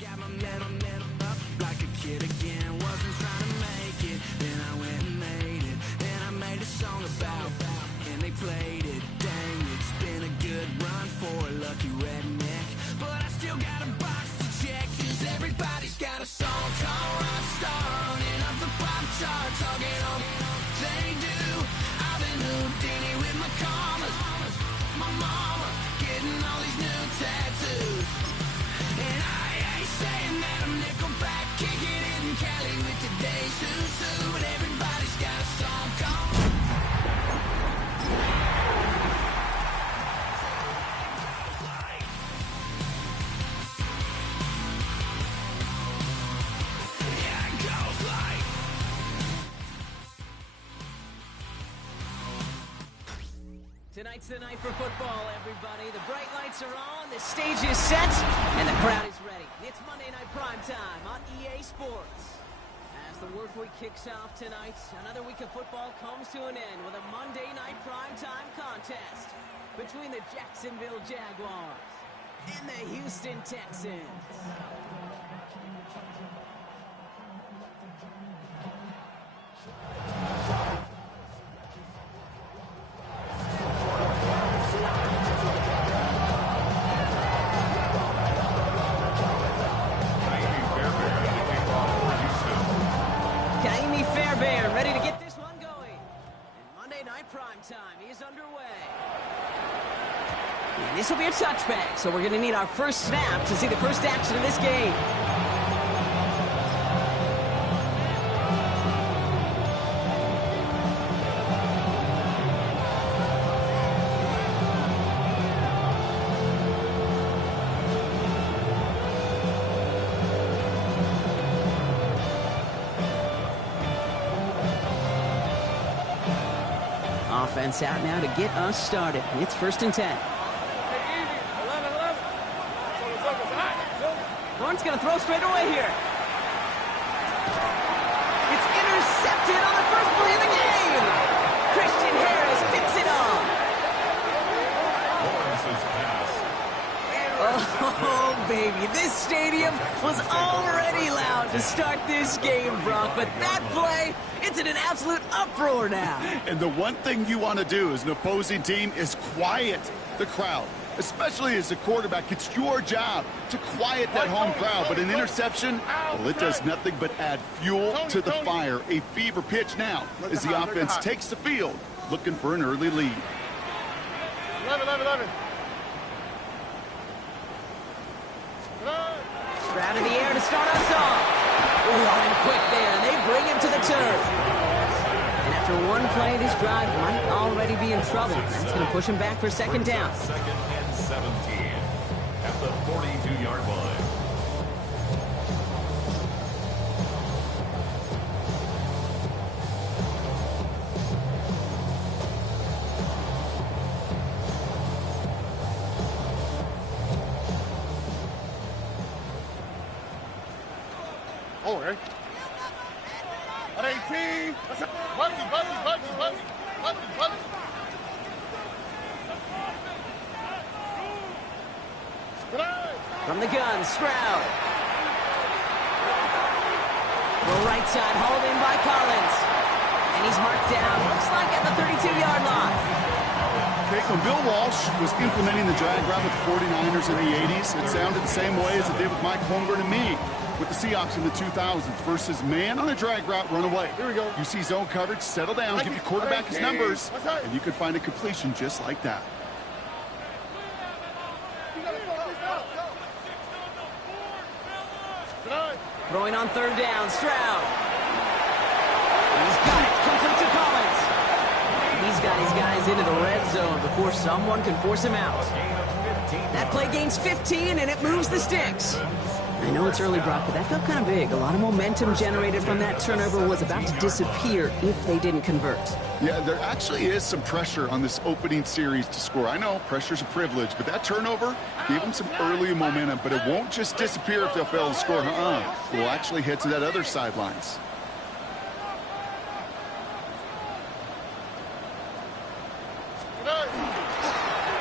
got my metal up like a kid again. Wasn't trying to make it, then I went and made it. And I made a song about and they played it. Dang, it's been a good run for a lucky redneck, but I still got a box to check. Cause everybody's got a song called Rockstar, running up the pop charts, talking on they do. I've been Houdini with my commas, my mama getting all these new tattoos. And I ain't saying that I'm Nickelback, kicking it in Cali with today's Susu. But everybody's got a song called yeah, it goes like Tonight's the night for football, everybody. The bright lights are on, the stage is set, and the crowd is ready. It's Monday Night Primetime on EA Sports. As the work week kicks off tonight, another week of football comes to an end with a Monday Night Primetime contest between the Jacksonville Jaguars and the Houston Texans. Ready to get this one going. And Monday Night Primetime is underway. And this will be a touchback, so we're going to need our first snap to see the first action of this game. Offense out now to get us started. It's 1st and 10. Horn's going to throw straight away here. It's intercepted on the first play of the game. Christian Harris picks it off. Oh, baby, this stadium was already loud to start this game, Brock, but that play, it's in an absolute uproar now. And the one thing you want to do as an opposing team is quiet the crowd, especially as a quarterback. It's your job to quiet that home crowd, but an interception, well, it does nothing but add fuel to the fire. A fever pitch now as the offense takes the field, looking for an early lead. 11. Stroud in the air to start us off. Running quick there, and they bring him to the turf. And after one play, this drive might already be in trouble. That's going to push him back for 2nd down. 2nd and 17 at the 42-yard line. Oh, okay. At 18. Buggy. From the gun, Stroud. The right side hauled in by Collins. And he's marked down, looks like at the 32-yard line. Okay, when Bill Walsh was implementing the drag route with the 49ers in the 80s, it sounded the same way as it did with Mike Holmgren and me with the Seahawks in the 2000s versus man on a drag route, run away. Here we go. You see zone coverage, settle down, give your quarterback his numbers, and you can find a completion just like that. Throwing on 3rd down, Stroud. He's got it, complete to Collins. He's got his guys into the red zone before someone can force him out. That play gains 15, and it moves the sticks. I know it's early, Brock, but that felt kind of big. A lot of momentum generated from that turnover was about to disappear if they didn't convert. Yeah, there actually is some pressure on this opening series to score. I know pressure's a privilege, but that turnover gave them some early momentum, but it won't just disappear if they'll fail to score. We'll actually head to that other sidelines.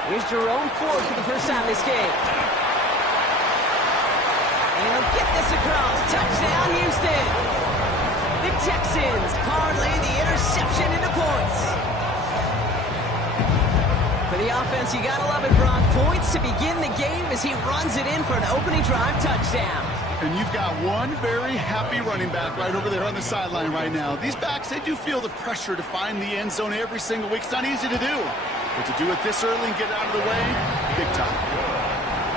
Here's Jerome Ford for the first time this game. He'll get this across. Touchdown, Houston. The Texans parlay the interception into points. For the offense, you gotta love it, Brock. Points to begin the game as he runs it in for an opening drive touchdown. And you've got one very happy running back right over there on the sideline right now. These backs, they do feel the pressure to find the end zone every single week. It's not easy to do. But to do it this early and get it out of the way, big time.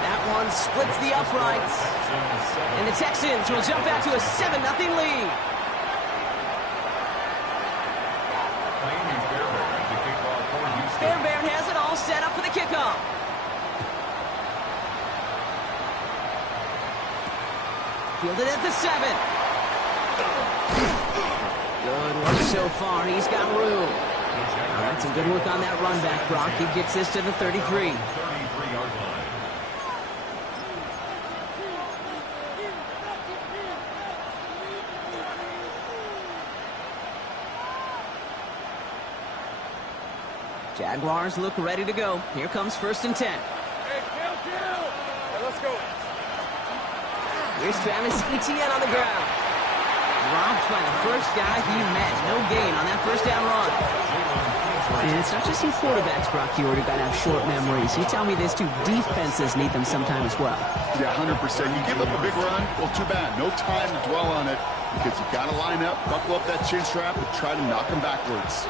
That one splits the uprights. And the Texans will jump out to a 7-0 lead. Fairbairn has it all set up for the kickoff. Fielded at the 7. Good work so far. He's got room. All right, some good work on that run back, Brock. He gets this to the 33. Jaguars look ready to go. Here comes 1st and 10. Hey, let's go. Here's Travis Etienne on the ground. Dropped by the first guy he met. No gain on that first down run. And it's not just some quarterbacks, Brock, you already got to have short memories. You tell me this too, defenses need them sometime as well. Yeah, 100%. You give up a big run, well, too bad. No time to dwell on it because you've got to line up, buckle up that chin strap, and try to knock them backwards.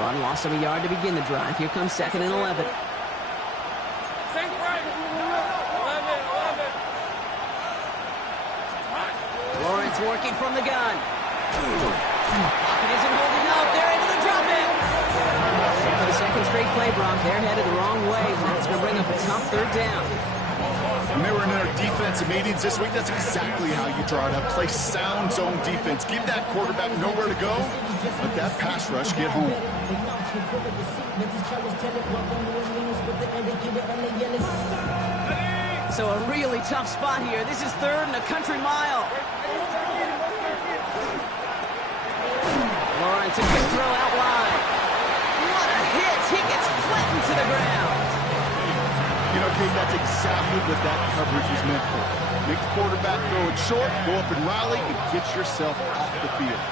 Run loss of a yard to begin the drive. Here comes 2nd and 11. Lawrence working from the gun. Pocket isn't holding up. They're able to drop it. For the second straight play, Brock, they're headed the wrong way. That's going to bring up a tough 3rd down. When they were in our defensive meetings this week, that's exactly how you draw it up. Play sound zone defense. Give that quarterback nowhere to go. Let that pass rush get home. So a really tough spot here. This is 3rd and a country mile. Lawrence, a good throw out wide. What a hit. He gets flattened to the ground. You know, Gabe, that's exactly what that coverage is meant for. Make the quarterback throw it short, go up and rally, and get yourself off the field.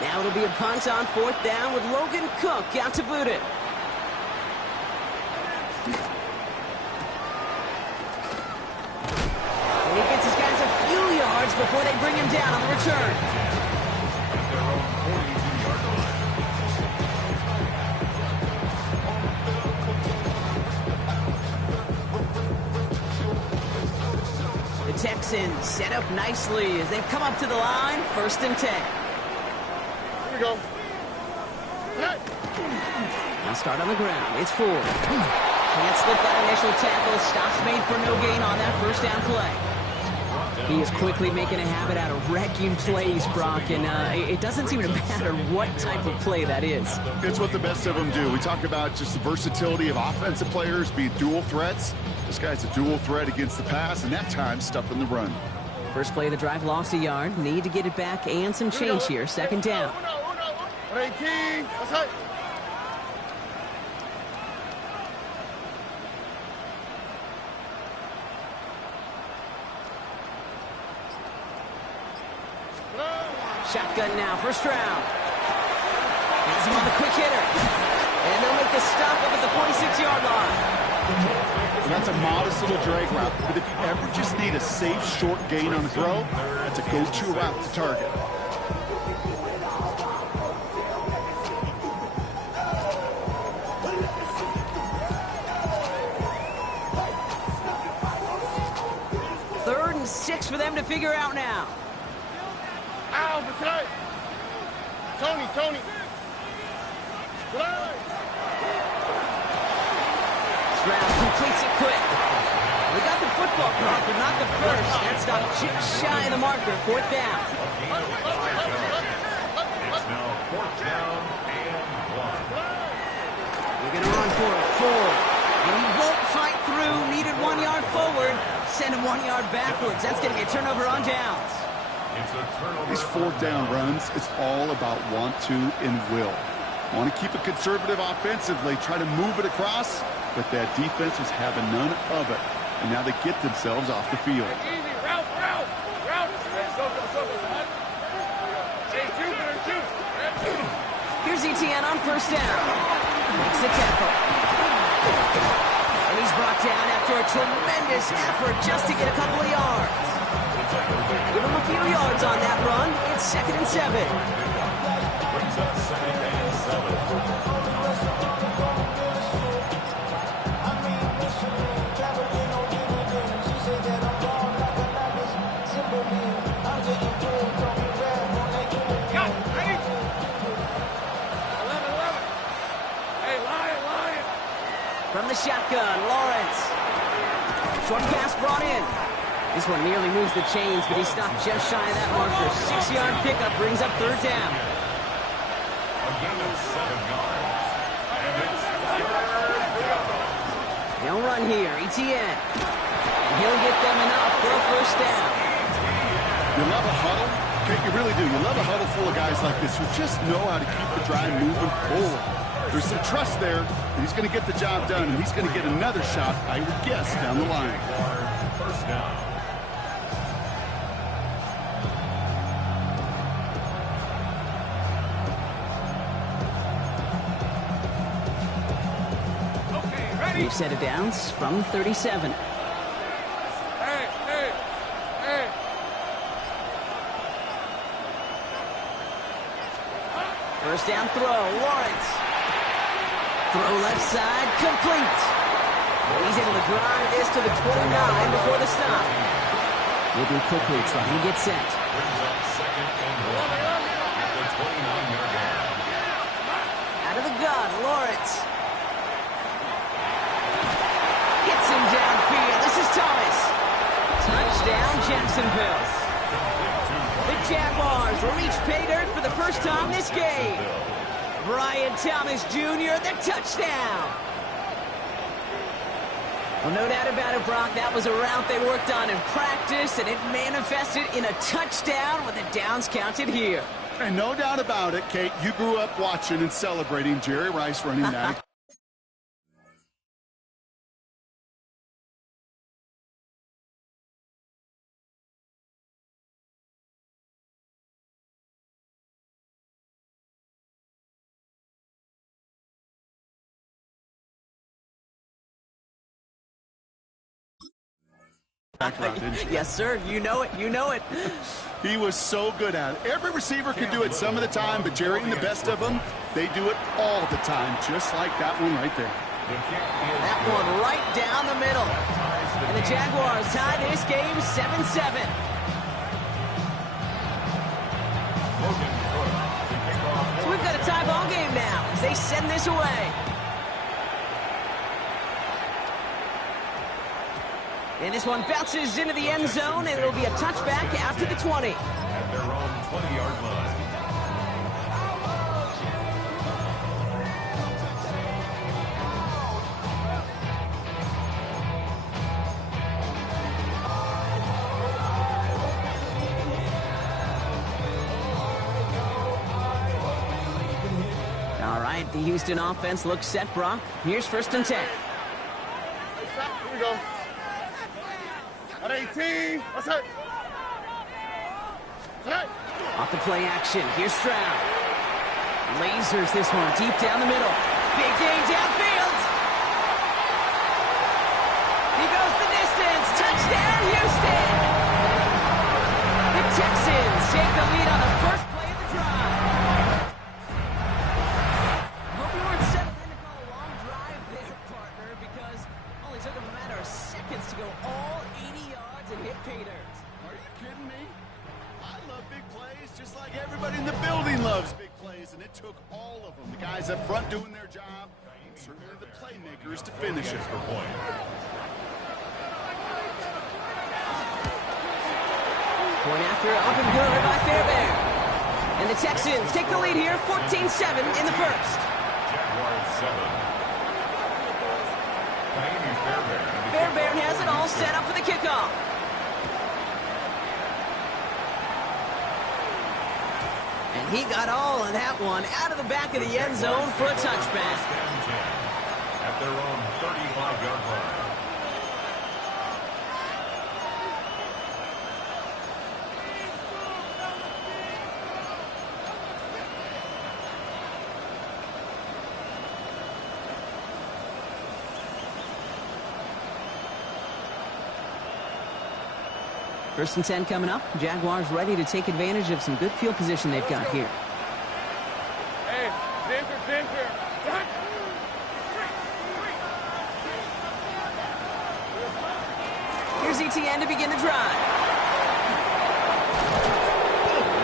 Now it'll be a punt on 4th down with Logan Cook out to boot it. And he gets his guys a few yards before they bring him down on the return. The Texans set up nicely as they come up to the line. 1st and 10. Here we go. Hey. Now start on the ground. It's 4. Can't slip that initial tackle. Stops made for no gain on that 1st down play. He is quickly making a habit out of wrecking plays, Brock, and it doesn't seem to matter what type of play that is. It's what the best of them do. We talk about just the versatility of offensive players being dual threats. This guy's a dual threat against the pass, and that time stuffing the run. First play of the drive lost a yard. Need to get it back and some change here. 2nd down. 18. Let's hit. Shotgun now, 1st round. Has him on the quick hitter. And they'll make the stop up at the 46-yard line. And that's a modest little drag route, but if you ever just need a safe, short gain on the throw, that's a go-to route to target. Third and 6 for them to figure out now. Ow, that's right. Tony. Stroud completes it quick. We got the football, Brock, but not the first. That stop just shy of the marker. 4th down. It's now 4th down and 1. We're going to run for it. 4. And he won't fight through. Needed 1 yard forward. Send him 1 yard backwards. That's going to be a turnover on downs. These 4th down runs, it's all about want to and will. Want to keep it conservative offensively, try to move it across, but that defense was having none of it. And now they get themselves off the field. Easy, route. Here's ETN on first down. Makes the tackle. And he's brought down after a tremendous effort just to get a couple of yards. Give him a few yards on that run. It's 2nd and 7. Brings up 2nd and 7. From the shotgun, Lawrence. Short pass brought in. This one nearly moves the chains, but he stopped just shy of that marker. 6-yard pickup brings up 3rd down. A gain of 7 yards. And it's 3rd down. They'll run here, ETN. And he'll get them enough for a 1st down. You love a huddle? Okay, you really do. You love a huddle full of guys like this who just know how to keep the drive moving forward. There's some trust there. He's going to get the job done, and he's going to get another shot, I would guess, down the line. 1st down. New set of downs from 37. First down throw, Lawrence. Throw left side, complete. And he's able to drive this to the 29 before the stop. Moving quickly, trying to get set. Brings up 2nd and 1 at the 29-yard line. Out of the gun, Lawrence. Gets him downfield. This is Thomas. Touchdown, Jacksonville. The Jaguars reach pay dirt for the first time this game. Brian Thomas Jr., the touchdown. Well, no doubt about it, Brock. That was a route they worked on in practice, and it manifested in a touchdown with the downs counted here. And no doubt about it, Kate, you grew up watching and celebrating Jerry Rice running that. Yes, sir. You know it. You know it. He was so good at it. Every receiver could do it some of the time, but Jerry and the best of them, they do it all the time, just like that one right there. That one right down the middle. And the Jaguars tie this game 7-7. So we've got a tie ball game now as they send this away. And this one bounces into the end zone, and it'll be a touchback out to the 20. At their own 20-yard line. All right, the Houston offense looks set, Brock. Here's 1st and 10. Here we go. At 18. That's it. Off the play action, here's Stroud. Lasers this one deep down the middle. Big game downfield. He goes the distance. Touchdown, Houston. The Texans take the lead on the first play of the drive. Hope you weren't settled in to call a long drive there, partner, because it only took them a matter of seconds to go all 80 yards and hit pay dirt. Are you kidding me? I love big plays just like everybody in the building loves big plays, and it took all of them. The guys up front doing their job, and certainly the playmakers to finish it. Point after, up and good by Fairbairn. And the Texans take the lead here, 14-7 in the first. Jaguars 7. Fairbairn has it all set up for the kickoff. And he got all of that one out of the back of the end zone for a touchback. At their own 35-yard line. First and 10 coming up. Jaguars ready to take advantage of some good field position they've got here. Hey, center. Here's ETN to begin the drive.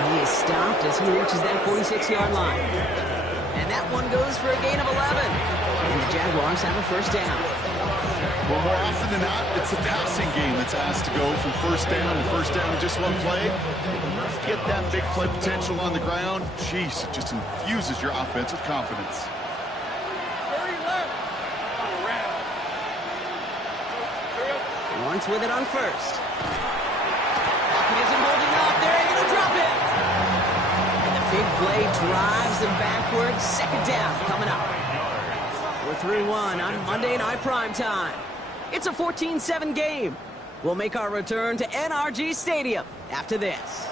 He is stopped as he reaches that 46-yard line. And that one goes for a gain of 11. And the Jaguars have a first down. Well, more often than not, it's the passing game that's asked to go from first down in just one play. Get that big play potential on the ground. Jeez, it just infuses your offense with confidence. Lawrence with it on first. Pocket isn't holding up. They're able to drop it. And the big play drives them backwards. Second down coming up. We're 3-1 on Monday Night Primetime. It's a 14-7 game. We'll make our return to NRG Stadium after this.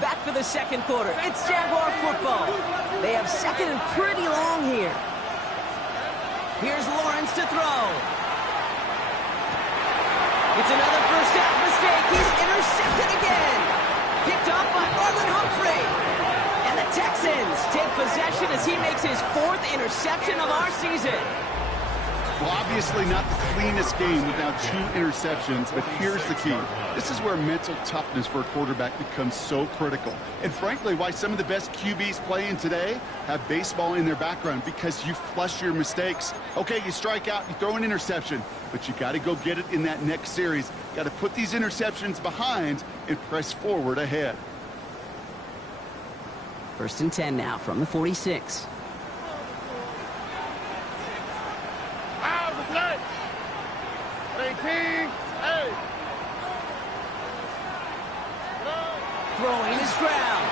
Back for the second quarter. It's Jaguar football. They have second and pretty long here. Here's Lawrence to throw. It's another first half mistake. He's intercepted again. Picked up by Marlon Humphrey. And the Texans take possession as he makes his fourth interception of our season. Well, obviously not the cleanest game without 2 interceptions, but here's the key. This is where mental toughness for a quarterback becomes so critical. And frankly, why some of the best QBs playing today have baseball in their background, because you flush your mistakes. Okay, you strike out, you throw an interception, but you got to go get it in that next series. Got to put these interceptions behind and press forward ahead. First and 10 now from the 46. Throwing is Stroud.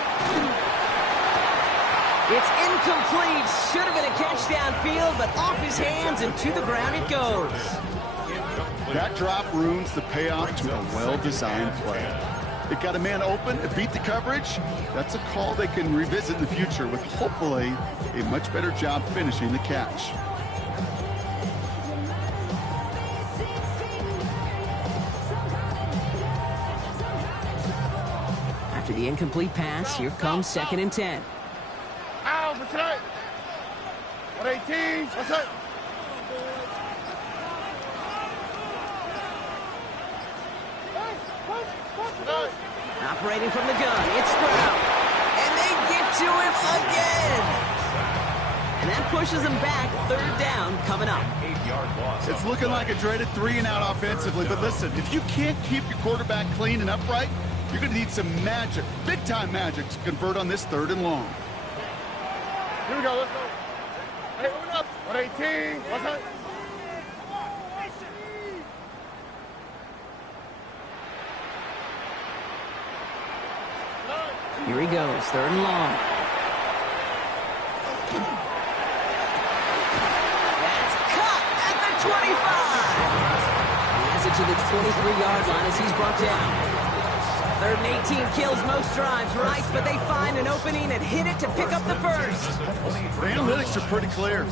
It's incomplete. Should have been a catch downfield, but off his hands and to the ground it goes. That drop ruins the payoff to a well-designed play. It got a man open, it beat the coverage. That's a call they can revisit in the future with hopefully a much better job finishing the catch. After the incomplete pass, here comes second and 10. Ow, what's that? 118, what's that? Operating from the gun, it's Stroud. And they get to him again. And that pushes them back. Third down coming up. 8-yard loss. It's looking like a dreaded 3-and-out offensively, but listen, if you can't keep your quarterback clean and upright, you're going to need some magic, big-time magic, to convert on this 3rd and long. Here we go, let's go. Hey, open up. 118, what's that? Here he goes, 3rd and long. That's cut at the 25. He has it to the 23-yard line as he's brought down. 3rd and 18 kills most drives, right? But they find an opening and hit it to pick up the first. The analytics are pretty clear.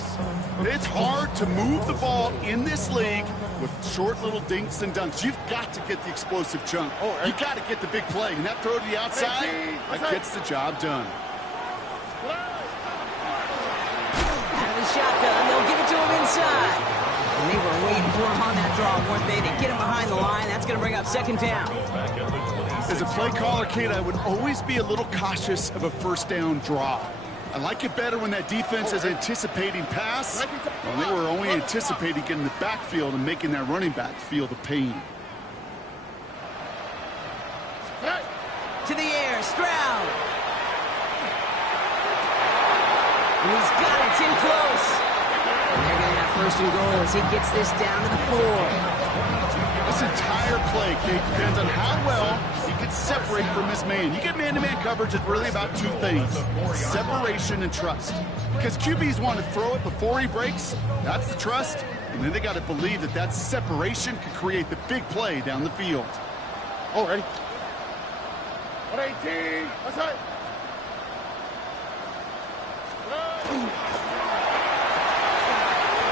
It's hard to move the ball in this league with short little dinks and dunks. You've got to get the explosive chunk. You got to get the big play. And that throw to the outside, that gets the job done. Out of the shotgun, they'll give it to him inside. And they were waiting for him on that draw, weren't they? To get him behind the line, that's going to bring up second down. As a play caller, Kate, I would always be a little cautious of a first down draw. I like it better when that defense is anticipating pass. Well, they were only anticipating getting the backfield and making that running back feel the pain. To the air, Stroud. And he's got it, it's in close. And they're going to have first and goal as he gets this down to the 4. This entire play, Kate, depends on how well he can separate from his man. You get man-to-man coverage, it's really about 2 things: separation and trust. Because QBs want to throw it before he breaks, that's the trust, and then they got to believe that that separation can create the big play down the field. Oh, ready? 118, what's that?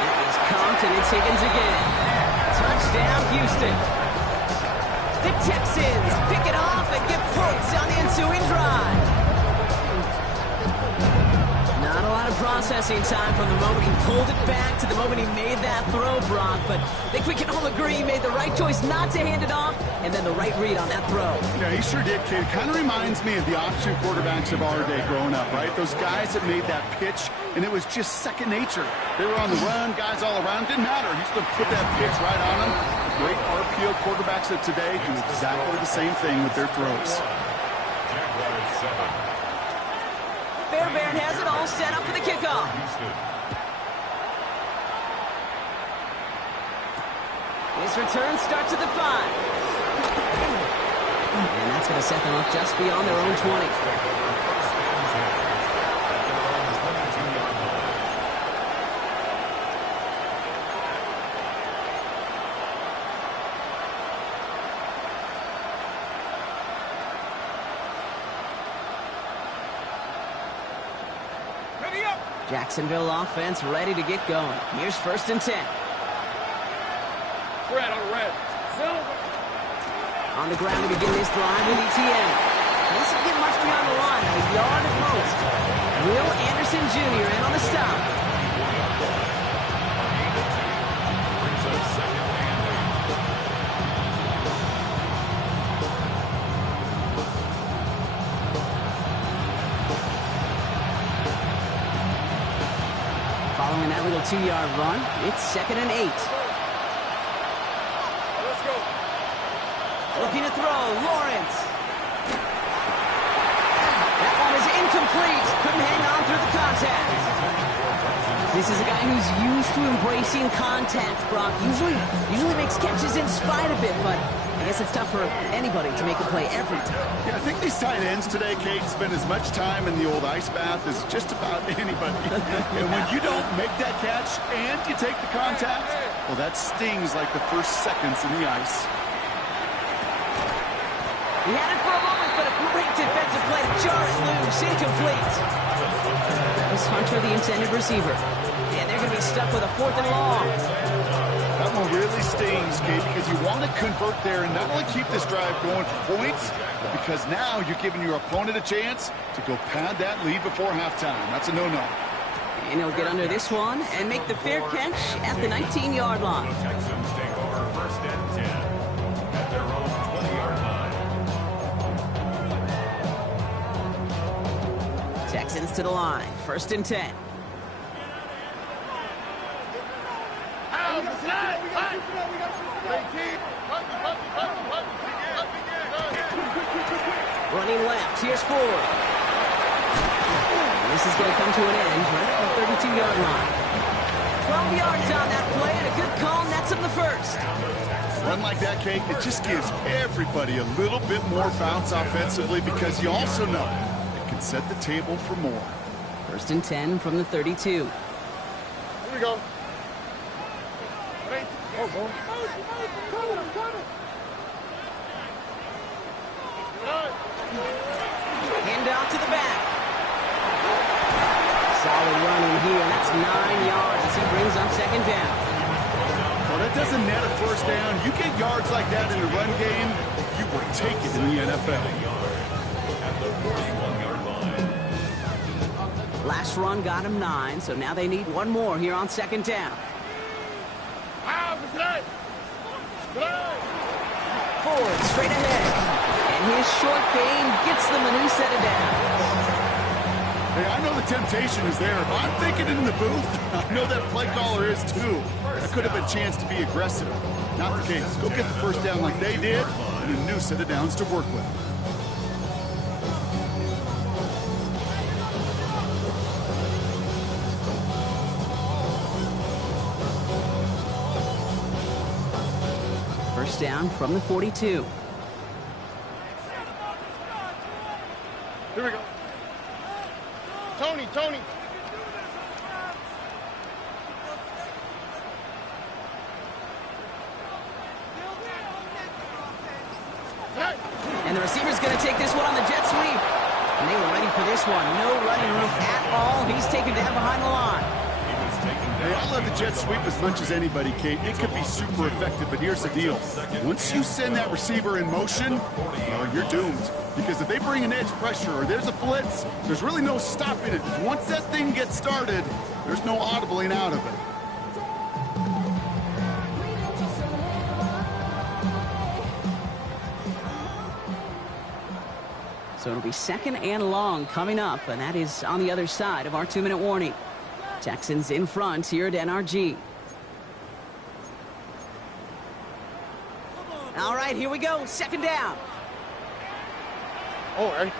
That is Compton, and it's Higgins again. Touchdown, Houston. The Texans pick it off and get points on the ensuing drive. Not a lot of processing time from the moment he pulled it back to the moment he made that throw, Brock. But I think we can all agree he made the right choice not to hand it off, and then the right read on that throw. Yeah, he sure did, kid. Kind of reminds me of the option quarterbacks of our day growing up, right? Those guys that made that pitch, and it was just second nature. They were on the run, guys all around. Didn't matter. He's going to put that pitch right on them. The great RPO quarterbacks of today do exactly the same thing with their throws. Fairbairn has it all set up for the kickoff. This return starts at the 5. And that's going to set them up just beyond their own 20. Jacksonville offense ready to get going. Here's 1st and 10. Red on red. On the ground to begin this drive with ETN. Doesn't get much beyond the line, a yard at most. Will Anderson Jr. in on the stop. Following that little 2-yard run, it's 2nd and 8. Let's go. Looking to throw, Lawrence. That one is incomplete. Couldn't hang on through the contact. This is a guy who's used to embracing contact, Brock. Usually makes catches in spite of it, but I guess it's tough for anybody to make a play every time. Yeah, I think these tight ends today, Kate, spend as much time in the old ice bath as just about anybody. And when you don't make that catch and you take the contact, well, that stings like the first seconds in the ice. He had it for a moment, but a great defensive play to jar it loose. Incomplete. That was Hunter, the intended receiver. And they're going to be stuck with a 4th and long. That one really stings, Kate, because you want to convert there and not only keep this drive going for points, but because now you're giving your opponent a chance to go pad that lead before halftime. That's a no-no. And he'll get under this one and make the fair catch at the 19-yard line. Texans take over 1st and 10 at their own 20-yard line. Texans to the line. 1st and 10. Running left, here's Ford. This is going to come to an end right at the 32-yard line. 12 yards on that play and a good call nets him the 1st. Run like that, Kate, it just gives everybody a little bit more bounce offensively because you also know it can set the table for more. 1st and 10 from the 32. Here we go. Oh, go. Hand out to the back. Solid run in here. That's 9 yards as he brings up 2nd down. Well, that doesn't net a 1st down. You get yards like that in the run game, you will take it in the NFL. At the 41-yard line. Last run got him 9, so now they need one more here on 2nd down. Ford straight ahead. And his short game gets them a new set of downs. Hey, I know the temptation is there. If I'm thinking in the booth, I know that play caller is too. That could have been a chance to be aggressive. Not the case. Go get the 1st down like they did, and a new set of downs to work with. First down from the 42. Here we go. Tony. And the receiver's going to take this one on the jet sweep. And they were ready for this one. No running room at all. He's taken down behind the line. Hey, I love the jet sweep as much as anybody, Kate. It could be super effective, but here's the deal. Once you send that receiver in motion, well, you're doomed. Because if they bring an edge pressure or there's a blitz, there's really no stopping it. Once that thing gets started, there's no audibling out of it. So it'll be 2nd and long coming up, and that is on the other side of our 2-minute warning. Texans in front here at NRG. All right, here we go. 2nd down. Oh, hey.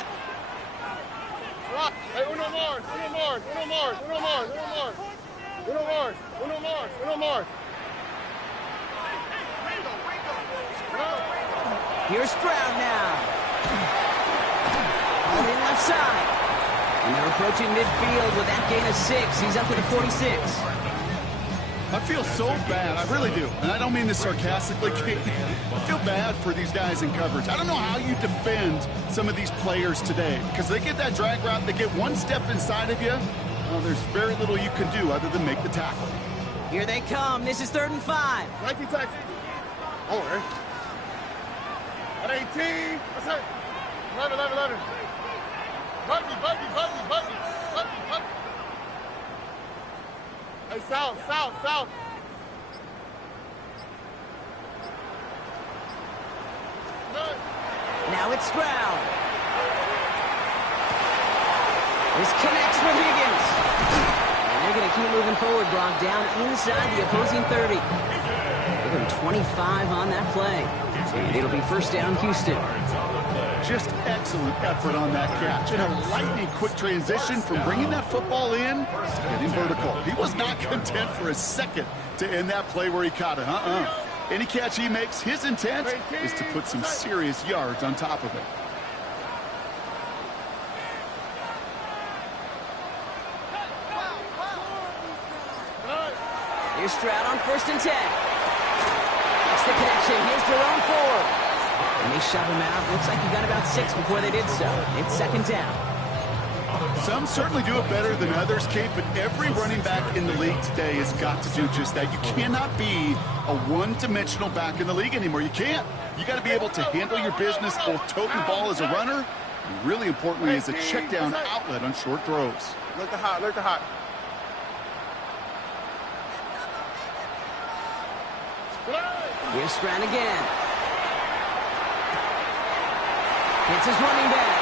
Hey, uno more. Here's Stroud now. On the left side. And they're approaching midfield with that gain of 6. He's up to the 46. I feel so bad. I really do. And I don't mean this sarcastically, Kate. I feel bad for these guys in coverage. I don't know how you defend some of these players today. Because they get that drag route, they get one step inside of you. Well, there's very little you can do other than make the tackle. Here they come. This is 3rd and 5. 19 taxi. Oh, hey. At 18. What's that? 11. Buggy. Hey, south. Now it's Stroud. This connects with Higgins. And they're going to keep moving forward, Brock, down inside the opposing 30. Give him 25 on that play. And it'll be 1st down, Houston. Just excellent effort on that catch. And a lightning quick transition from bringing that football in to getting vertical. He was not content for a second to end that play where he caught it. Any catch he makes, his intent is to put some serious yards on top of it. Here's Stroud on 1st and 10. That's the connection. Here's Jerome Ford. And they shove him out. Looks like he got about 6 before they did so. It's 2nd down. Some certainly do it better than others, Kate, but every running back in the league today has got to do just that. You cannot be a one-dimensional back in the league anymore. You can't. You got to be able to handle your business, both toting the ball as a runner, and really importantly as a check-down outlet on short throws. Look the hot. Here's Stroud again. It's his running back.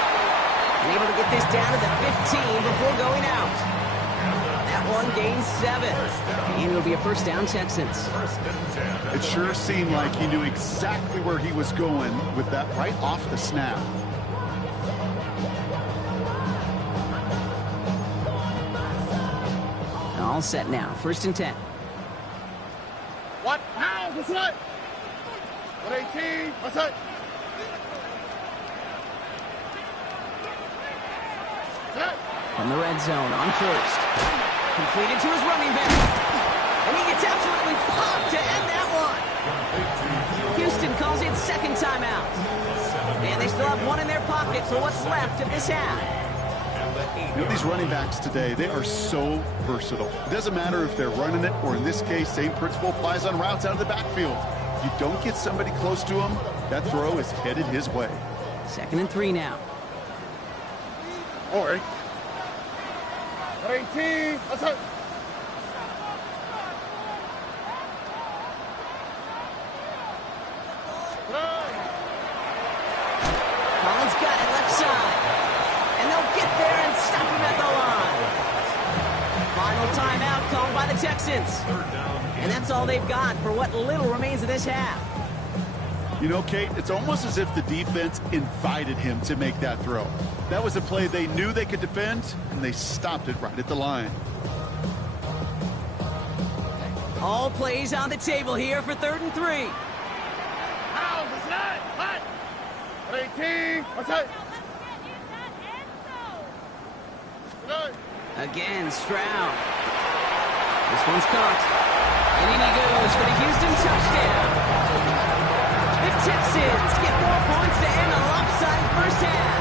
And able to get this down to the 15 before going out. That one gains 7. And it'll be a 1st down, Texans. It sure seemed like he knew exactly where he was going with that right off the snap. All set now. 1st and 10. What? How? What's that? 118. What's that? From the red zone on 1st. Completed to his running back. And he gets absolutely popped to end that one. Houston calls in 2nd timeout. And they still have 1 in their pocket for what's left of this half. You know, these running backs today, they are so versatile. It doesn't matter if they're running it, or in this case, same principle applies on routes out of the backfield. You don't get somebody close to him, that throw is headed his way. 2nd and 3 now. All right. 18. What's that? Collins got it left side. And they'll get there and stop him at the line. Final timeout called by the Texans. And that's all they've got for what little remains of this half. You know, Kate, it's almost as if the defense invited him to make that throw. That was a play they knew they could defend, and they stopped it right at the line. All plays on the table here for 3rd and 3. How? What's that? What? 18. What's that? Again, Stroud. This one's caught. And in he goes for the Houston touchdown. The Texans get more points to end a lopsided 1st half.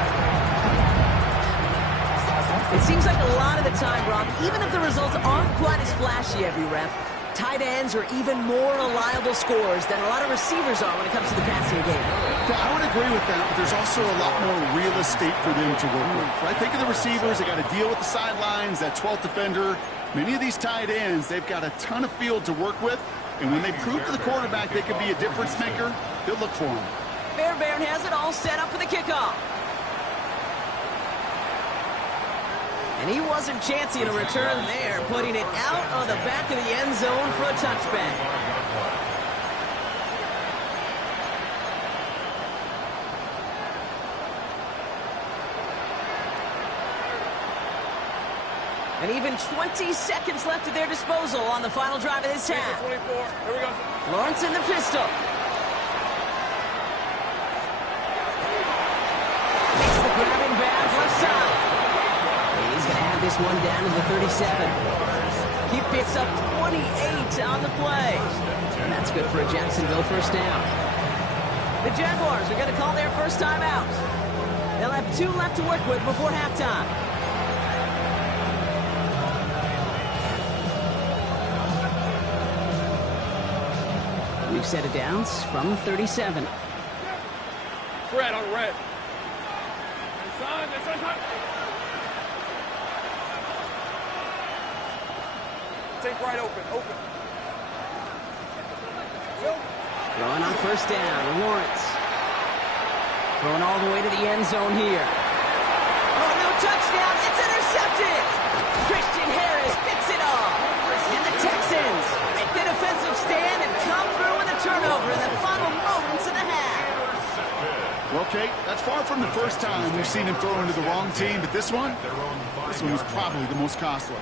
It seems like a lot of the time, Brock, even if the results aren't quite as flashy every rep, tight ends are even more reliable scorers than a lot of receivers are when it comes to the passing game. Yeah, I would agree with that, but there's also a lot more real estate for them to work with. Right? Think of the receivers. They got to deal with the sidelines, that 12th defender. Many of these tight ends, they've got a ton of field to work with, and when they prove to the quarterback they could be a difference maker, they'll look for him. Fairbairn has it all set up for the kickoff. And he wasn't chancing a return there, putting it out of the back of the end zone for a touchback. And even 20 seconds left at their disposal on the final drive of this half. 24. Here we go. Lawrence in the pistol. Makes the grabbing bounce left side. And he's going to have this one down to the 37. He picks up 28 on the play. And that's good for a Jacksonville first down. The Jaguars are going to call their first time out. They'll have 2 left to work with before halftime. We've set it downs from 37. Red on red. Take right open. Throwing on first down, Lawrence. Throwing all the way to the end zone here. Oh, no touchdown. It's intercepted. Christian Harris picks it off. And the Texans make the defensive stand and come through with a turnover in the final moments of the half. Well, Kate, that's far from the first time we've seen him throw into the wrong team, but this one was probably the most costly.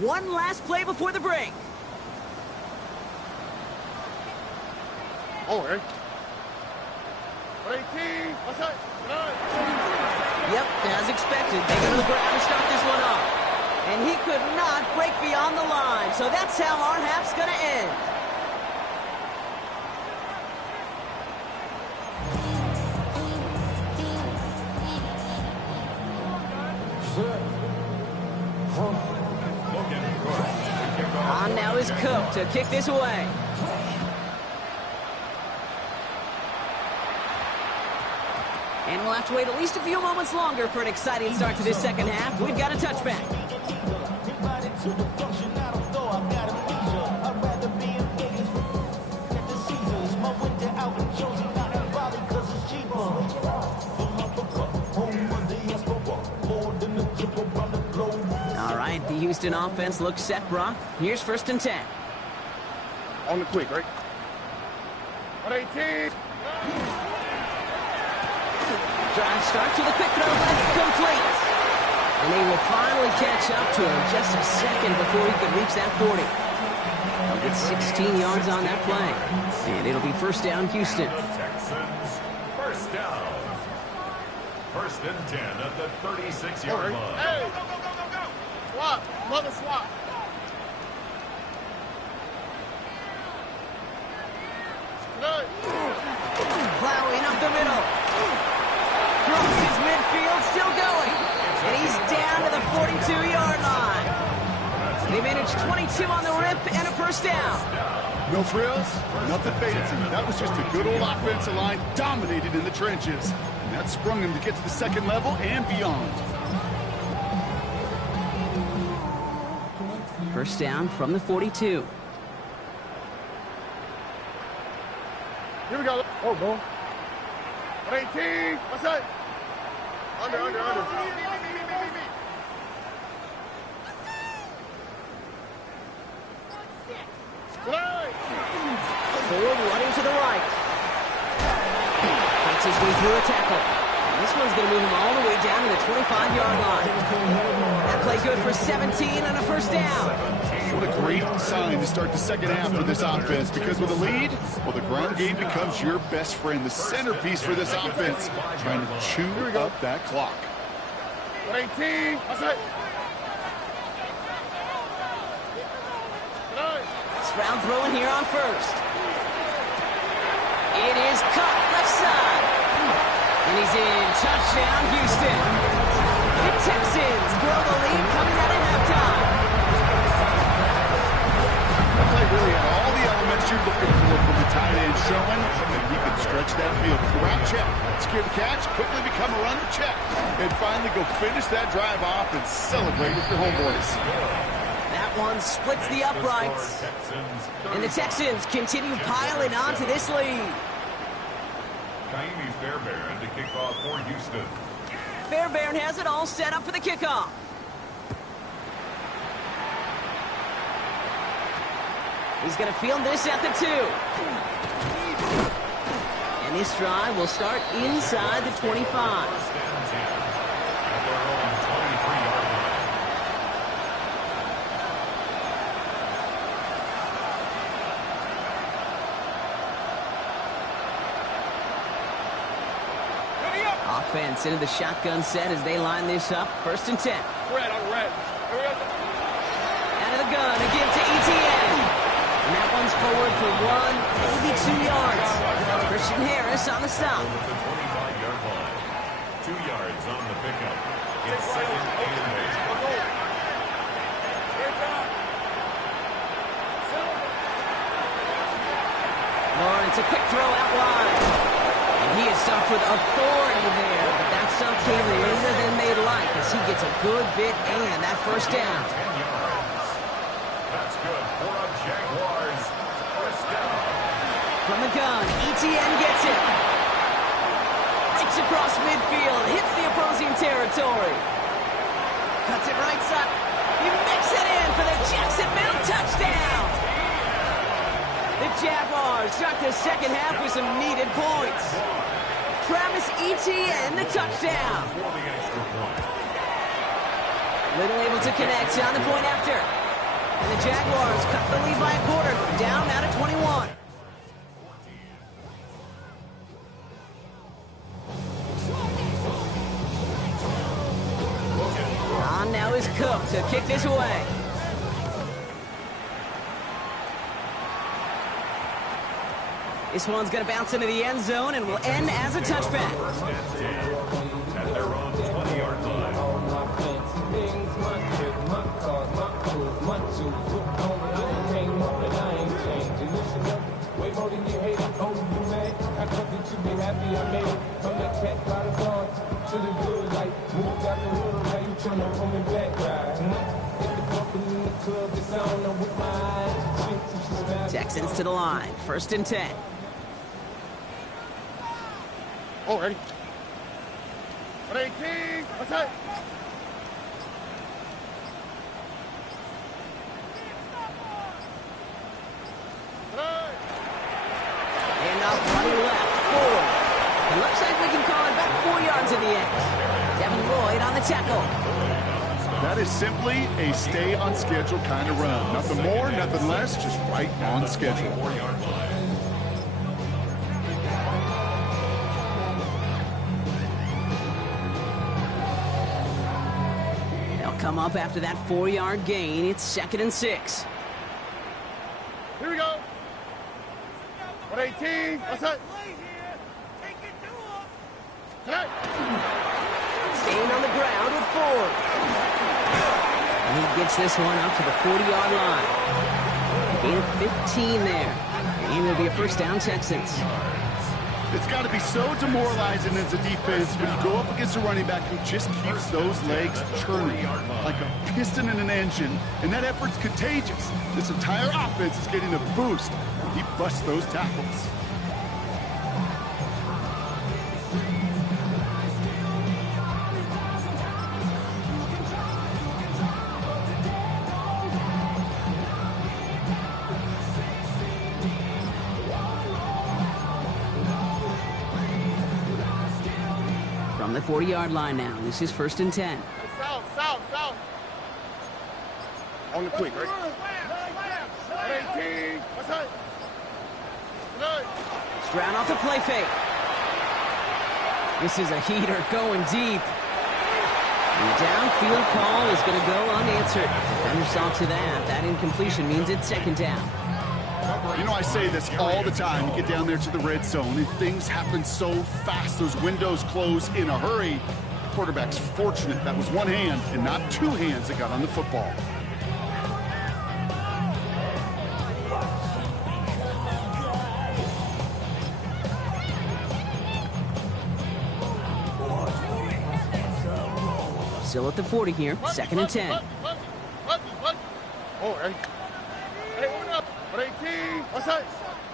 One last play before the break. Oh, hey. 18. What's that? Yep, as expected, they go to the ground to start this one off. And he could not break beyond the line, so that's how our half's going to end. On now is Cook to kick this away. And we'll have to wait at least a few moments longer for an exciting start to this second half. We've got a touchback. All right, the Houston offense looks set, Brock. Here's 1st and 10. On the quick, right? 118. Drive start to the quick throw, but it's complete. And they will finally catch up to him just a second before he could reach that 40. He'll get 16 yards on that play. And it'll be first down, Houston. Texans, first down. 1st and 10 at the 36-yard line. Hey! Swap. Mother swap. Good. Plowing up the middle. Crosses midfield, still going. And he's down to the 42-yard line. They managed 22 on the rip and a first down. No frills, nothing fancy. That was just a good old offensive line dominated in the trenches. And that sprung him to get to the second level and beyond. First down from the 42. Here we go. Oh, boy. 118. What's that? Under. Ford running to the right. Gets his way through a tackle. And this one's going to move him all the way down to the 25-yard line. That play good for 17 and a first down. What a great sign to start the second half for this offense, because with a lead, well, the ground game becomes your best friend, the centerpiece for this offense, trying to chew up that clock. 118. Outside. Stroud throwing here on first. It is cut left side. And he's in. Touchdown, Houston. The Texans grow the lead coming out of halftime. That play really had all the elements you're looking for from the tight end, showing that he can stretch that field. Route check, secure the catch, quickly become a runner check, and finally go finish that drive off and celebrate with your homeboys. That one splits the uprights. And the Texans continue piling on to this lead. Fairbairn to kick off for Houston. Fairbairn has it all set up for the kickoff. He's going to field this at the 2. And this drive will start inside the 25. First and 10 at their own 23-yard line. Offense into the shotgun set as they line this up. First and 10. Red, on red. Out of the gun, a give to ETN. And that one's forward for 1, maybe 2 yards. Christian Harris on the stop. At the 25-yard line. 2 yards on the pickup. It's second and 8. Lawrence, a quick throw out wide. And he is stopped with authority there, but that stop came later than they'd like as he gets a good bit and that first down. 10 yards. That's good for a Jaguars first down. From the gun, ETN gets it. Breaks across midfield, hits the opposing territory. Cuts it right side. He makes it in for the Jacksonville touchdown. The Jaguars start the second half with some needed points. Travis Etienne, the touchdown. For the extra point. Little able to connect on the point after. And the Jaguars cut the lead by a quarter, down now to 21. On now is Cook to kick this away. This one's going to bounce into the end zone and will end as a touchback. First and 10 at their own 20-yard line. Texans to the line. First and 10. Oh, ready. 118. Outside. And off running left. 4. It looks like we can call it back 4 yards in the end. Devin Lloyd on the tackle. That is simply a stay on schedule kind of run. Nothing more, nothing less, just right on schedule. 4-yard line. They'll come up after that 4-yard gain. It's second and 6. Here we go. 118. Outside. Tonight. Staying on the ground with Ford. And he gets this one up to the 40-yard line. Gain of 15 there. And it'll be a first down, Texans. It's got to be so demoralizing as a defense when you go up against a running back who just keeps those legs churning like a piston in an engine, and that effort's contagious. This entire offense is getting a boost when he busts those tackles. From the 40-yard line now. This is first and 10. South. On the quick, right? 118. Outside. Tonight. Stroud off the play fake. This is a heater going deep. And the downfield call is going to go unanswered. Defender saw to that. That incompletion means it's second down. You know, I say this all the time. You get down there to the red zone, and things happen so fast. Those windows close in a hurry. The quarterback's fortunate that was one hand and not two hands that got on the football. Still at the 40 here, second and 10. Oh, hey. Hey, uno up. 18. What's that?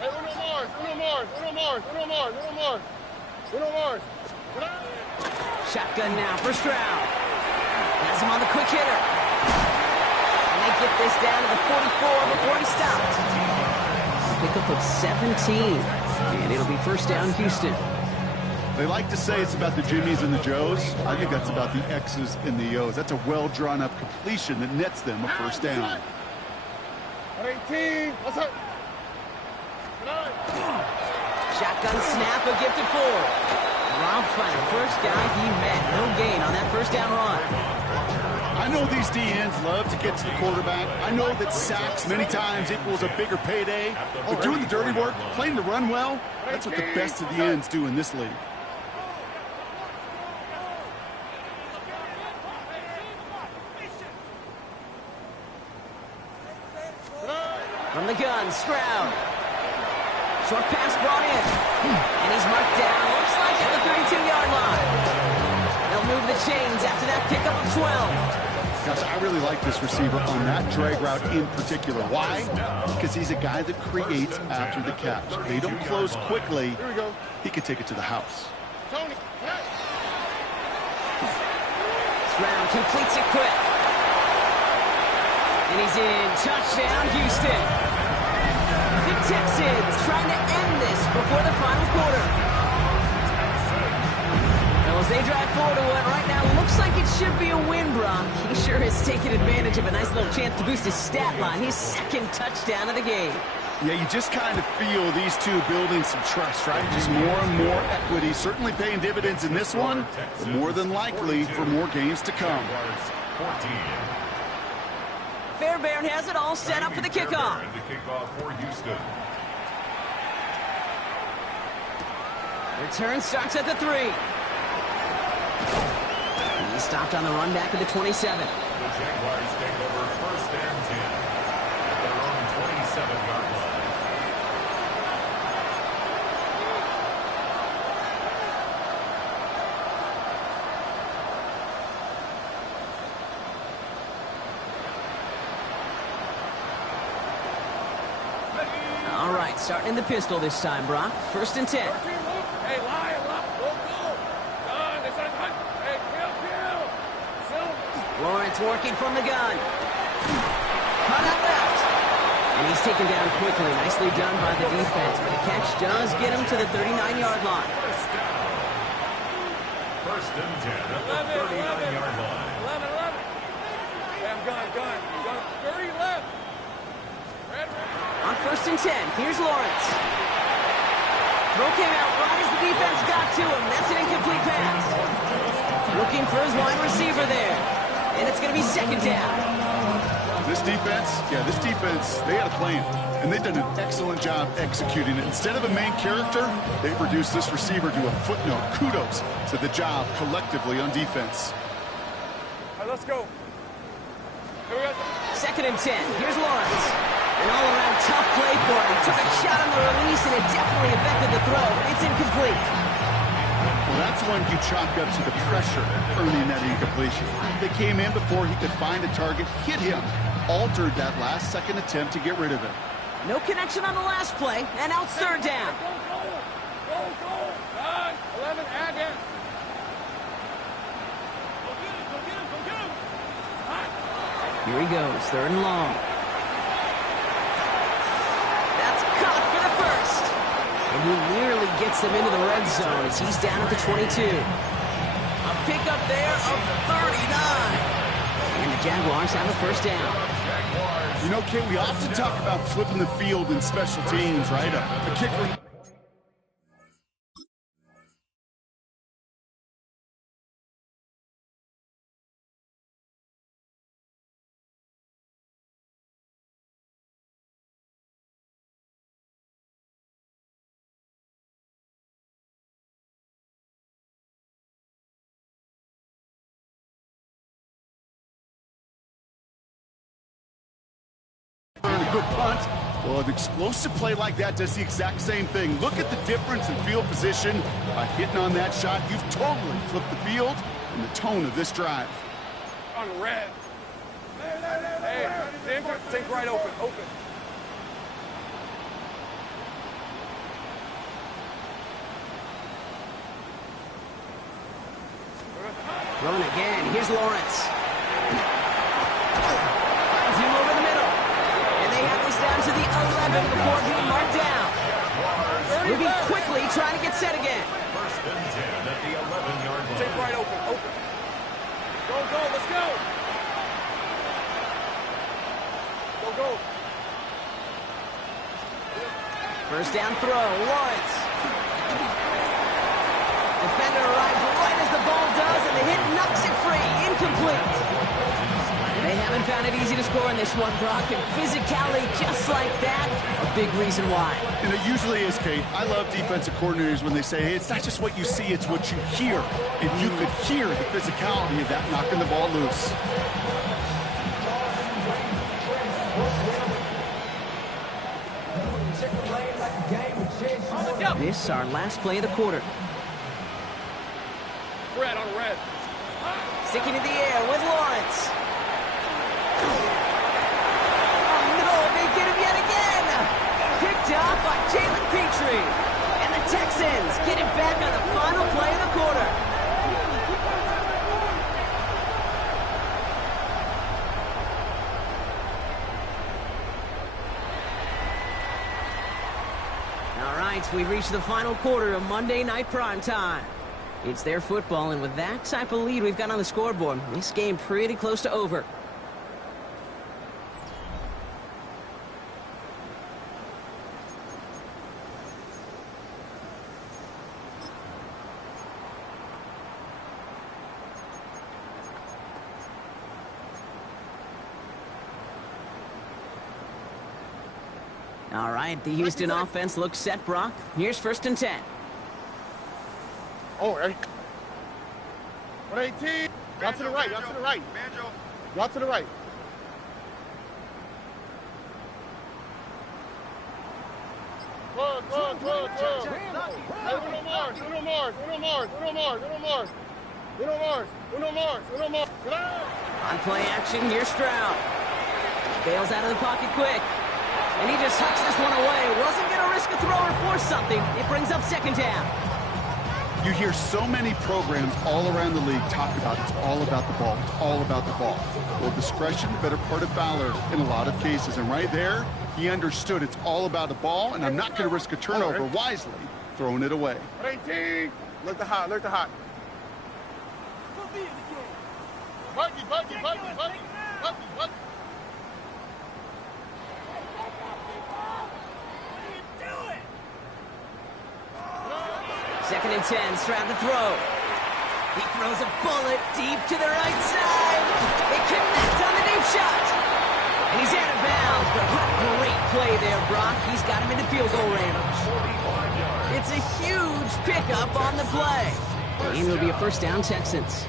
Hey, uno more. Shotgun now, first round. Has him on the quick hitter. And they get this down to the 44 before he stopped. Pickup of 17. And it'll be first down, Houston. They like to say it's about the Jimmies and the Joes. I think that's about the X's and the O's. That's a well-drawn-up completion that nets them a first down. 18. What's up? Shotgun snap, a gifted forward. Dropped by the first guy he met. No gain on that first down run. I know these DNs love to get to the quarterback. I know that sacks many times equals a bigger payday. But doing the dirty work, playing to run well, that's what the best of the ends do in this league. From the gun, Stroud. Short pass brought in. And he's marked down. Looks like at the 32-yard line. They'll move the chains after that pickup of 12. Gosh, I really like this receiver on that drag route in particular. Why? Because he's a guy that creates after the catch. They don't close quickly. He could take it to the house. Stroud completes it quick. And he's in. Touchdown, Houston. The Texans trying to end this before the final quarter. Well, as they drive forward to what right now looks like it should be a win, Brock. He sure has taken advantage of a nice little chance to boost his stat line. His second touchdown of the game. Yeah, you just kind of feel these two building some trust, right? Just more and more equity. Certainly paying dividends in this one, but more than likely for more games to come. Fairbairn has it all set up for the kickoff. The kickoff for Houston. Return starts at the 3. He stopped on the run back at the 27. The Jaguars take over first and 10 at their own 27-yard line. All right, starting in the pistol this time, Brock. First and 10. Hey, lie, go. Done. It's on. Hey, kill. Lawrence working from the gun. Cut out left. And he's taken down quickly. Nicely done by the defense. But the catch does get him to the 39-yard line. First and 10 at the 39-yard line. 11. Hey, I'm gone. 30 left. On first and 10, here's Lawrence. Throw came out right as the defense got to him. That's an incomplete pass. Looking for his wide receiver there. And it's going to be second down. This defense, they had a plan. And they've done an excellent job executing it. Instead of a main character, they've reduced this receiver to a footnote. Kudos to the job collectively on defense. All right, let's go. Here we go. Second and 10, here's Lawrence. An all-around tough play for him. He took a shot on the release, and it definitely affected the throw. It's incomplete. Well, that's when you chalk up to the pressure earning that incompletion. They came in before he could find a target, hit him, altered that last-second attempt to get rid of it. No connection on the last play, and now it's third down. Go. Done. 11, add in. Go get him. Here he goes, third and long. That's caught for the first. And he nearly gets them into the red zone as he's down at the 22. A pickup there of 39. And the Jaguars have a first down. You know, Kate, we often talk about flipping the field in special teams, right? A kicker good punt. Well, an explosive play like that does the exact same thing. Look at the difference in field position. By hitting on that shot, you've totally flipped the field and the tone of this drive. On red. Hey, take right open. Throwing again. Here's Lawrence. Finds him over the middle. And they have this down to the 11 before being marked down. Moving quickly, trying to get set again. First and 10 at the 11-yard line. Take right open. Go, let's go. Go. First down throw, Lawrence. Defender arrives right as the ball does, and the hit knocks it free. Incomplete. They haven't found it easy to score in this one, Brock, and physicality just like that, a big reason why. And it usually is, Kate. I love defensive coordinators when they say, hey, it's not just what you see, it's what you hear. And you could hear the physicality of that knocking the ball loose. This our last play of the quarter. Red on red. Sticking in the air with Lawrence. Oh no, they get him yet again. Picked off by Jalen Petrie. And the Texans get it back on the final play of the quarter. All right, we've reached the final quarter of Monday Night Primetime. It's their football, and with that type of lead we've got on the scoreboard, this game pretty close to over. All right, the Houston offense looks set, Brock. Here's first and 10. Oh, ready? 118. Y'all to the right. Y'all to the right. Y'all to the right. Plug. Hey, Uno Mars. On play action, here's Stroud. Bails out of the pocket quick. And he just hucks this one away. Wasn't going to risk a throw or force something. It brings up second down. You hear so many programs all around the league talk about it's all about the ball. It's all about the ball. Well, discretion, the better part of valor in a lot of cases. And right there, he understood it's all about the ball, and I'm not going to risk a turnover, wisely throwing it away. 118. Look the hot. Buggy. Second and 10, Stroud to throw. He throws a bullet deep to the right side. They connect on the deep shot. And he's out of bounds, but what a great play there, Brock. He's got him into field goal range. It's a huge pickup on the play. And it'll be a first down, Texans.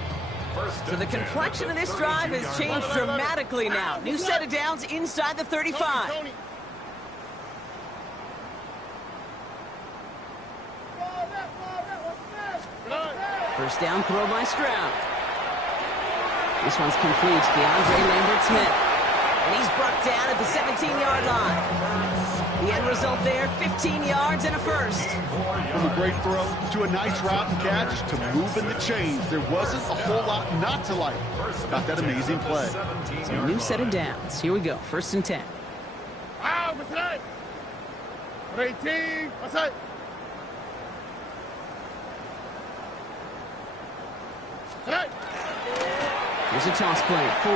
So the complexion of this drive has changed dramatically now. New set of downs inside the 35. First down throw by Stroud. This one's complete. DeAndre Lambert-Smith. And he's brought down at the 17-yard line. The end result there, 15 yards and a first. From a great throw to a nice route and catch to moving the chains. There wasn't a whole lot not to like about that amazing play. So a new set of downs. Here we go. First and 10. Wow, what's that? 118. What's that? Here's a toss play. 4.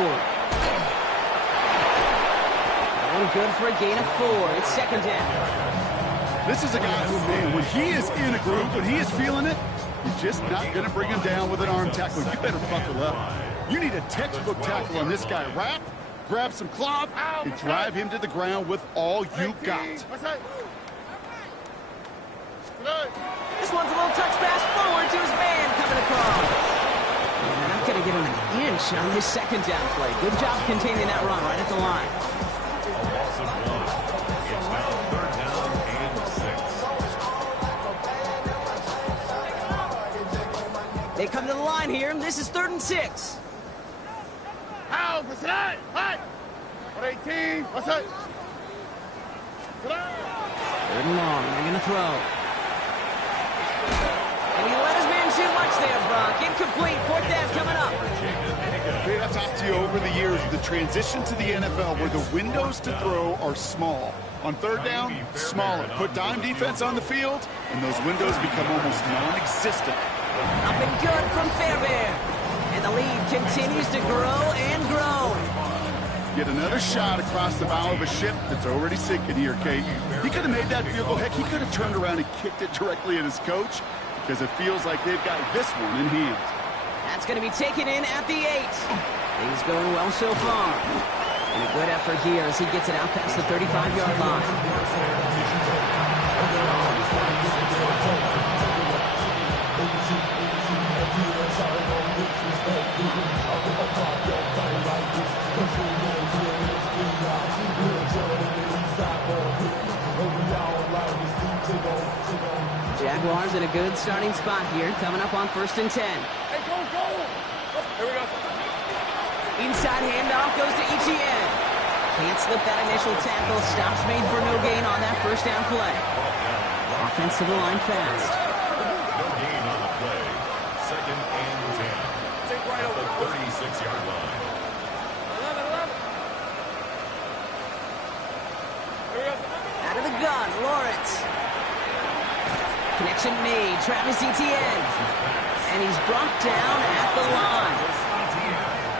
That one good for a gain of 4. It's second down. This is a guy who, man, when he is in a group, when he is feeling it, you're just not going to bring him down with an arm tackle. You better buckle up. You need a textbook tackle on this guy. Wrap, grab some cloth, and drive him to the ground with all you got. This one's a little touch pass forward to his man coming across. And they're not going to get him an inch on this second down play. Good job containing that run right at the line. They come to the line here. This is 3rd and 6. Out, what's that? Hot. 118, what's that? 3rd and long. They're going to throw. And he let his man too much there, Brock. Incomplete. 4th down coming up. I've talked to you over the years, the transition to the NFL where the windows to throw are small. On 3rd down, smaller. Put dime defense on the field, and those windows become almost non-existent. Up and good from Fairbairn. And the lead continues to grow and grow. Get another shot across the bow of a ship that's already sinking here, Kate. He could have made that field goal. Heck, he could have turned around and kicked it directly at his coach because it feels like they've got this one in hand. That's going to be taken in at the 8. Things going well so far. And a good effort here as he gets it out past the 35-yard line. Jaguars in a good starting spot here, coming up on 1st and 10. Hey, go! Here we go. Inside handoff goes to Etienne. Can't slip that initial tackle. Stops made for no gain on that 1st down play. Offensive line fast. No gain on the play. 2nd and 10. Take right over the 36-yard line. 11. Here we go. Out of the gun, Lawrence. Connection made. Travis Etienne. And he's brought down at the line.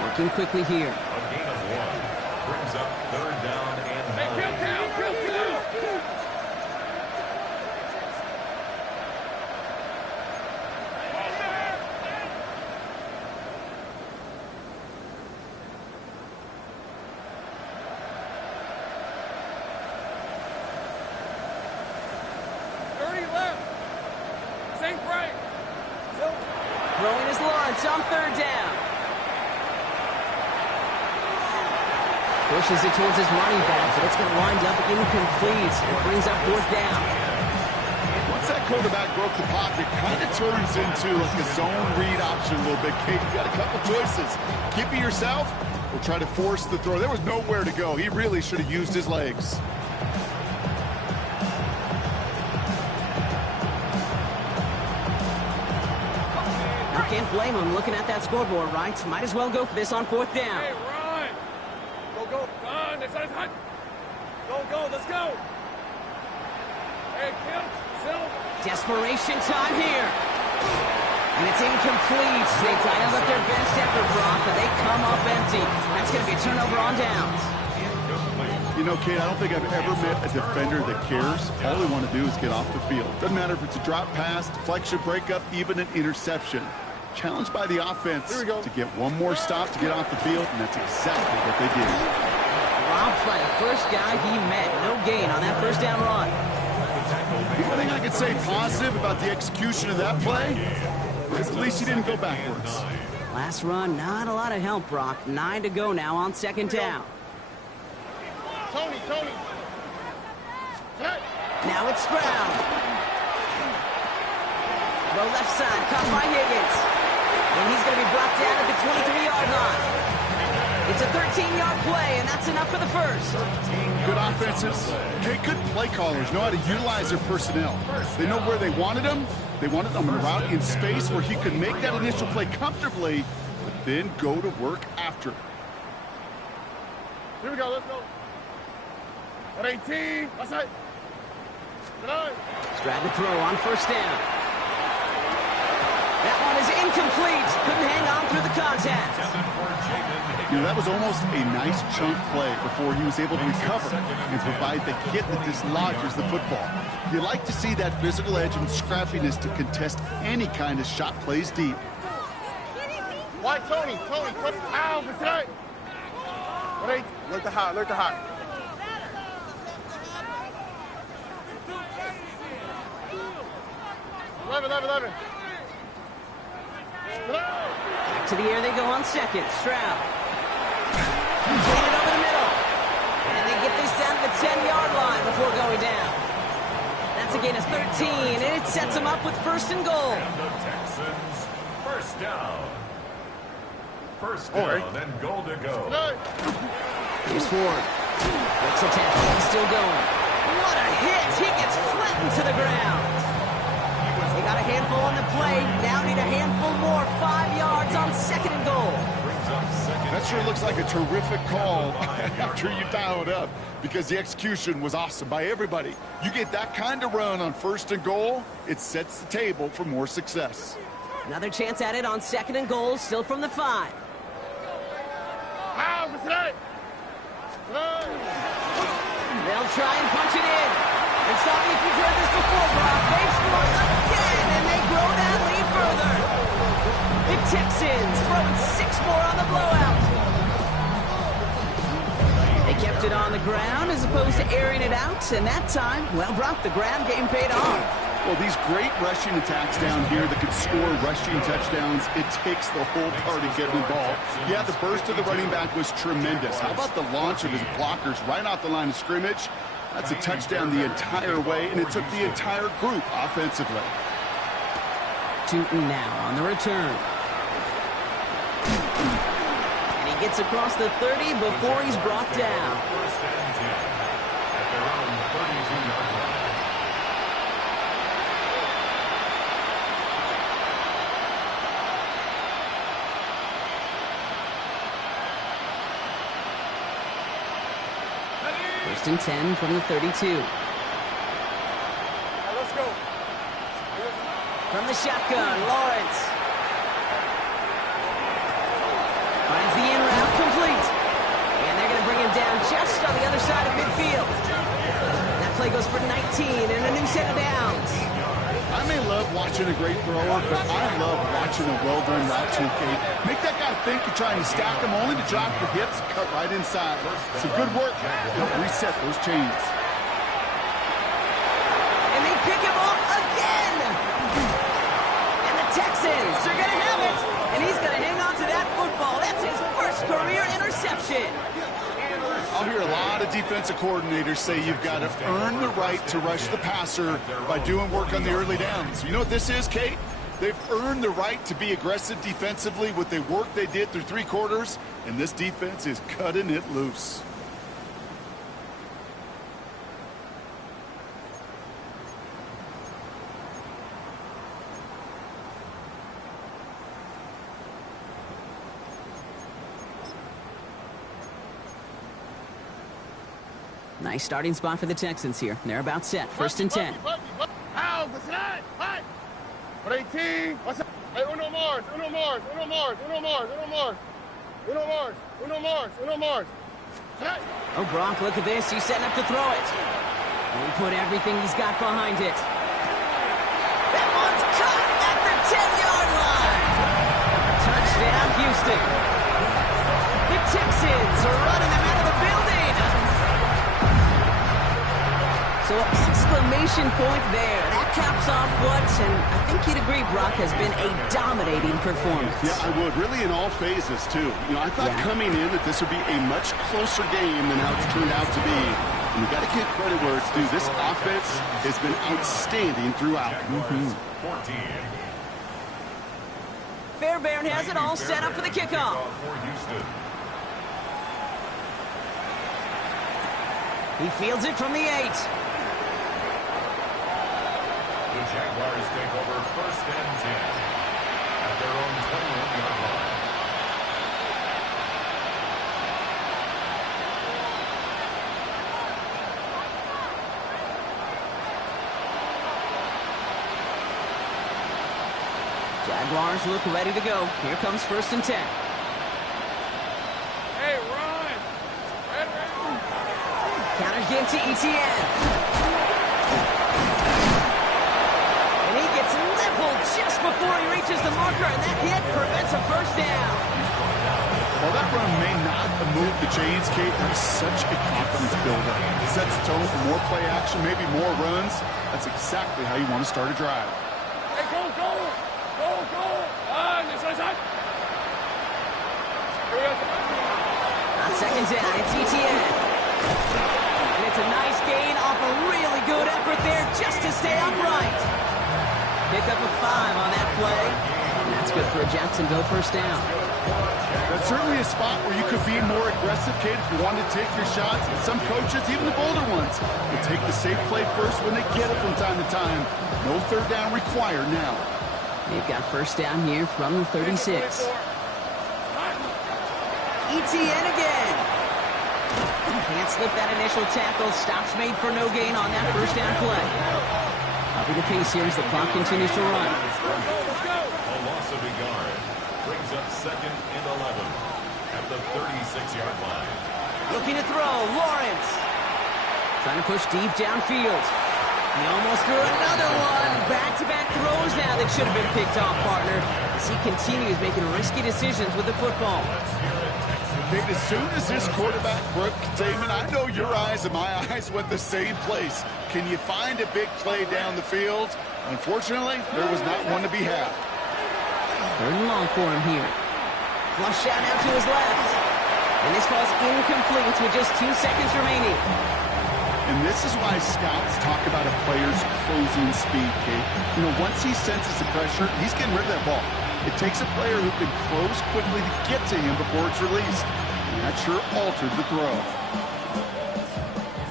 Working quickly here. A gain of 1. Brings up 3rd down and 9. Hey, kill! Throwing is Lawrence on 3rd down. Pushes it towards his running back, but it's going to wind up incomplete. It brings up 4th down. Once that quarterback broke the pocket, kind of turns into like a zone read option a little bit. Kate, you got a couple choices. Keep it yourself or try to force the throw. There was nowhere to go. He really should have used his legs. Can't blame him looking at that scoreboard, right? Might as well go for this on 4th down. Hey, run! Go! Run! It's hot! Go! Let's go! Hey, Kim, Sil. Desperation time here. And it's incomplete. They dialed up their best effort, Brock, but they come up empty. That's going to be a turnover on downs. You know, Kate, I don't think I've ever met a defender that cares. All they want to do is get off the field. Doesn't matter if it's a drop pass, deflection, breakup, even an interception. Challenged by the offense to get one more stop to get off the field, and that's exactly what they did. Dropped by the first guy he met. No gain on that 1st down run. The only thing I could say positive about the execution of that play is at least he didn't go backwards. Last run, not a lot of help, Brock. 9 to go now on 2nd down. Tony. Now it's Stroud. Throw left side, caught by Higgins. And he's going to be brought down at the 23-yard line. It's a 13-yard play, and that's enough for the 1st. Good offenses. Okay, good play callers know how to utilize their personnel. They know where they wanted him. They wanted him on a route in space where he could make that initial play comfortably, but then go to work after. Here we go, let's go. 118, what's that? Stroud to throw on 1st down. That one is incomplete. Couldn't hang on through the contact. You know, that was almost a nice chunk play before he was able to recover and provide the hit that dislodges the football. You like to see that physical edge and scrappiness to contest any kind of shot plays deep. Why, Tony, cut out, what's that? Look the hot. 11. Back to the air they go on 2nd. Stroud. Complete it over the middle. And they get this down to the 10-yard line before going down. That's a gain of 13, and it sets them up with 1st and goal. And the Texans First down. First down and goal to go. Here's Ford. Breaks a tackle. He's still going. What a hit. He gets flattened to the ground. They got a handful on the play. Now need a handful more. 5 yards on 2nd and goal. That sure looks like a terrific call after you dial it up, because the execution was awesome by everybody. You get that kind of run on 1st and goal, it sets the table for more success. Another chance at it on 2nd and goal, still from the 5. They'll try and punch it in. And stop me if you've heard this before, Brock. They've scored again, and they grow that lead further. The Texans throwing 6 more on the blowout. They kept it on the ground as opposed to airing it out, and that time, well, Brock, the ground game paid off. Well, these great rushing attacks down here that could score rushing touchdowns, it takes the whole party getting involved. Yeah, the burst of the running back was tremendous. How about the launch of his blockers right off the line of scrimmage? That's a touchdown the entire way, and it took the entire group offensively. Tootin now on the return. And he gets across the 30 before he's brought down. First and 10 at their own 32-yard line. First and 10 from the 32. Let's go. From the shotgun, Lawrence. Finds the in route complete. And they're going to bring him down just on the other side of midfield. That play goes for 19 and a new set of downs. I may love watching a great thrower, but I love watching a well-done route too, Kate. Make that guy think you're trying to stack him, only to drop the hips, cut right inside. Some good work to help reset those chains. And they pick him up again. And the Texans are going to have it. And he's going to hang on to that football. That's his first career interception. I'll hear a lot of defensive coordinators say you've got to earn the right to rush the passer by doing work on the early downs. You know what this is, Kate? They've earned the right to be aggressive defensively with the work they did through 3 quarters, and this defense is cutting it loose. Nice starting spot for the Texans here. They're about set. First and 10. Out, what's that? What? 18. What's up? Hey, uno Mars. Oh, Brock, look at this. He's setting up to throw it. And he put everything he's got behind it. That one's caught at the 10-yard line. Touchdown, Houston. The Texans are running them out of the building. So exclamation point there. That caps off what, and I think you'd agree, Brock, has been a dominating performance. Yeah, I would. Really in all phases, too. You know, I thought coming in that this would be a much closer game than how it's turned out to be. And you got to give credit where it's due. This offense has been outstanding throughout. 14. Fairbairn has it all set up for the kickoff. For Houston. He fields it from the 8. The Jaguars take over first and 10 at their own 21-yard line. Jaguars look ready to go. Here comes first and 10. Hey, run. Red. Counter give to Etienne. And he gets leveled just before he reaches the marker, and that hit prevents a first down. While that run may not have moved the chains, Kate, that is such a confidence builder. It sets the tone for more play action, maybe more runs. That's exactly how you want to start a drive. Hey, go. On second down, it's Etienne. And it's a nice gain off a really good effort there just to stay upright. Pick up a 5 on that play. That's good for a Jacksonville first down. That's certainly a spot where you could be more aggressive, kid, if you want to take your shots. And some coaches, even the bolder ones, will take the safe play first when they get it from time to time. No third down required now. They've got first down here from the 36. ETN again. Can't slip that initial tackle. Stops made for no gain on that first down play. Upping the pace here as the clock continues to run. A loss of a yard brings up 2nd and 11 at the 36-yard line. Looking to throw. Lawrence. Trying to push deep downfield. He almost threw another one. Back-to-back throws now that should have been picked off, partner, as he continues making risky decisions with the football. Kate, as soon as this quarterback broke containment, I know your eyes and my eyes went the same place. Can you find a big play down the field? Unfortunately, there was not one to be had. 3rd and long for him here. Flush out now to his left. And this falls incomplete with just 2 seconds remaining. And this is why scouts talk about a player's closing speed, Kate. You know, once he senses the pressure, he's getting rid of that ball. It takes a player who can close quickly to get to him before it's released. And that sure altered the throw.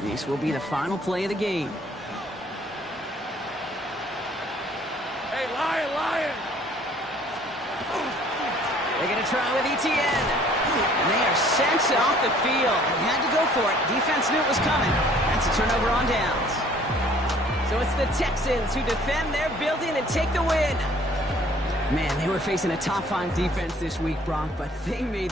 This will be the final play of the game. Hey, Lion! They're going to try with ETN. And they are sent off the field. They had to go for it. Defense knew it was coming. That's a turnover on downs. So it's the Texans who defend their building and take the win. Man, they were facing a top 5 defense this week, Brock, but they made